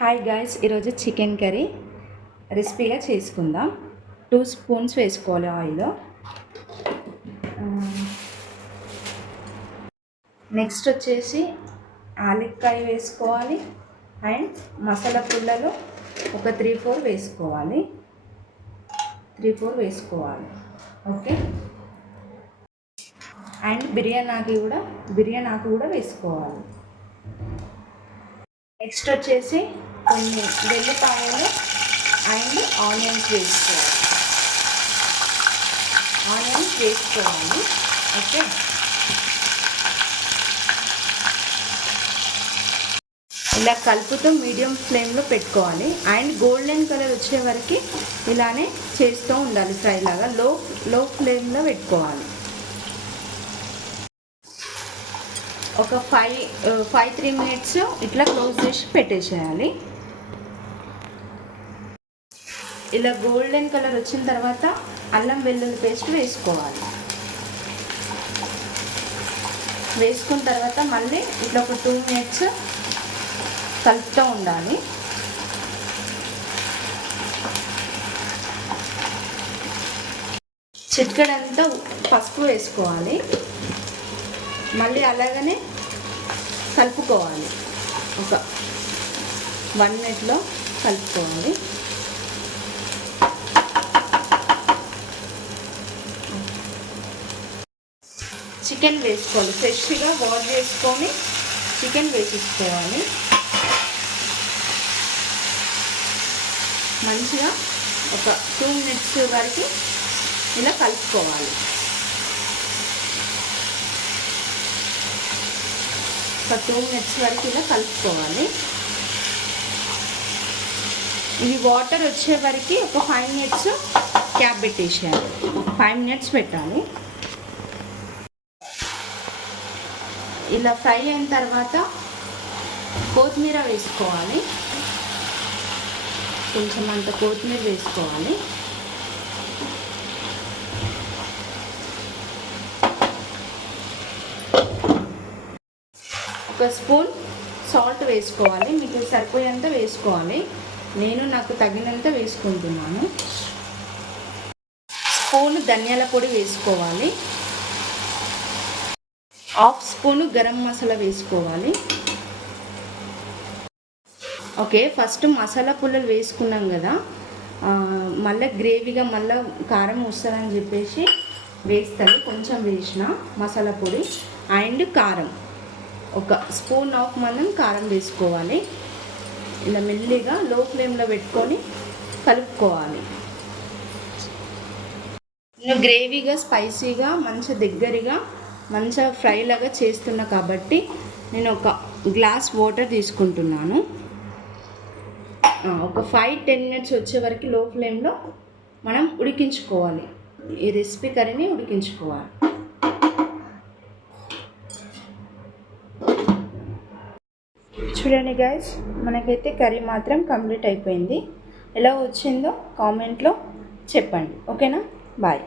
Hi guys, ఈరోజు chicken curry రెసిపీగా చేసుకుందాం. 2 spoons వేసుకోవాలి ఆయిల్. నెక్స్ట్ వచ్చేసి ఆలిక్కాయ వేసుకోవాలి. అండ్ మసాలా పుల్లలు ఒక 3-4 వేసుకోవాలి. ఓకే. అండ్ బిర్యానీ ఆకు కూడా వేసుకోవాలి. నెక్స్ట్ వచ్చేసి కొన్ని వెల్లిపాయలు అండ్ ఆనియన్స్ వేసుకోవాలి. ఓకే. ఇలా కలుపుతూ మీడియం ఫ్లేమ్లో పెట్టుకోవాలి. అండ్ గోల్డెన్ కలర్ వచ్చే వరకు ఇలానే చేస్తూ ఉండాలి. ఫ్రై లాగా లో ఫ్లేమ్లో పెట్టుకోవాలి. ఒక 5-3 మినిట్స్ ఇట్లా క్లోజ్ చేసి పెట్టేసేయాలి. ఇలా గోల్డెన్ కలర్ వచ్చిన తర్వాత అల్లం వెల్లుల్లి పేస్ట్ వేసుకోవాలి. వేసుకున్న తర్వాత మళ్ళీ ఇట్లా ఒక 2 మినిట్స్ కలుపుతూ ఉండాలి. చిటికెడంతా పసుపు వేసుకోవాలి. మళ్ళీ అలాగనే కలుపుకోవాలి. ఒక 1 మినిట్లో కలుపుకోవాలి. చికెన్ వేసుకోవాలి. ఫ్రెష్గా వాష్ చేసుకొని చికెన్ వేసేసుకోవాలి. మంచిగా ఒక 2 మినిట్స్ వరకు ఇలా కలుపుకోవాలి. ఒక 2 మినిట్స్ వరకు ఇలా కలుపుకోవాలి. ఇవి వాటర్ వచ్చే వరకు ఒక 5 మినిట్స్ క్యాప్ పెట్టేసేయాలి. 5 మినిట్స్ పెట్టాలి. ఇలా ఫ్రై అయిన తర్వాత కొత్తిమీర వేసుకోవాలి. కొంచెం అంత కొత్తిమీర వేసుకోవాలి. ఒక స్పూన్ సాల్ట్ వేసుకోవాలి. మీకు సరిపోయేంత వేసుకోవాలి. నాకు తగినంత వేసుకుంటున్నాను. స్పూన్ ధనియాల పొడి వేసుకోవాలి. 1/2 స్పూను గరం మసాలా వేసుకోవాలి. ఓకే. ఫస్ట్ మసాలా పుల్లలు వేసుకున్నాం కదా, మళ్ళీ గ్రేవీగా మళ్ళీ కారం వస్తుందని చెప్పేసి వేస్తాను. కొంచెం వేసిన మసాలా పొడి అండ్ కారం ఒక 1.5 స్పూన్ మనం కారం వేసుకోవాలి. ఇలా మెల్లిగా లో ఫ్లేమ్లో పెట్టుకొని కలుపుకోవాలి. నేను గ్రేవీగా స్పైసీగా మంచి దగ్గరగా మంచిగా ఫ్రై లాగా చేస్తున్నా కాబట్టి నేను ఒక గ్లాస్ వాటర్ తీసుకుంటున్నాను. ఒక 5-10 మినిట్స్ వచ్చే వరకు లో ఫ్లేమ్లో మనం ఉడికించుకోవాలి. ఈ రెసిపీ కర్రీని ఉడికించుకోవాలి. చూడండి గైస్, మనకైతే కర్రీ మాత్రం కంప్లీట్ అయిపోయింది. ఎలా వచ్చిందో కామెంట్లో చెప్పండి. ఓకేనా? బాయ్.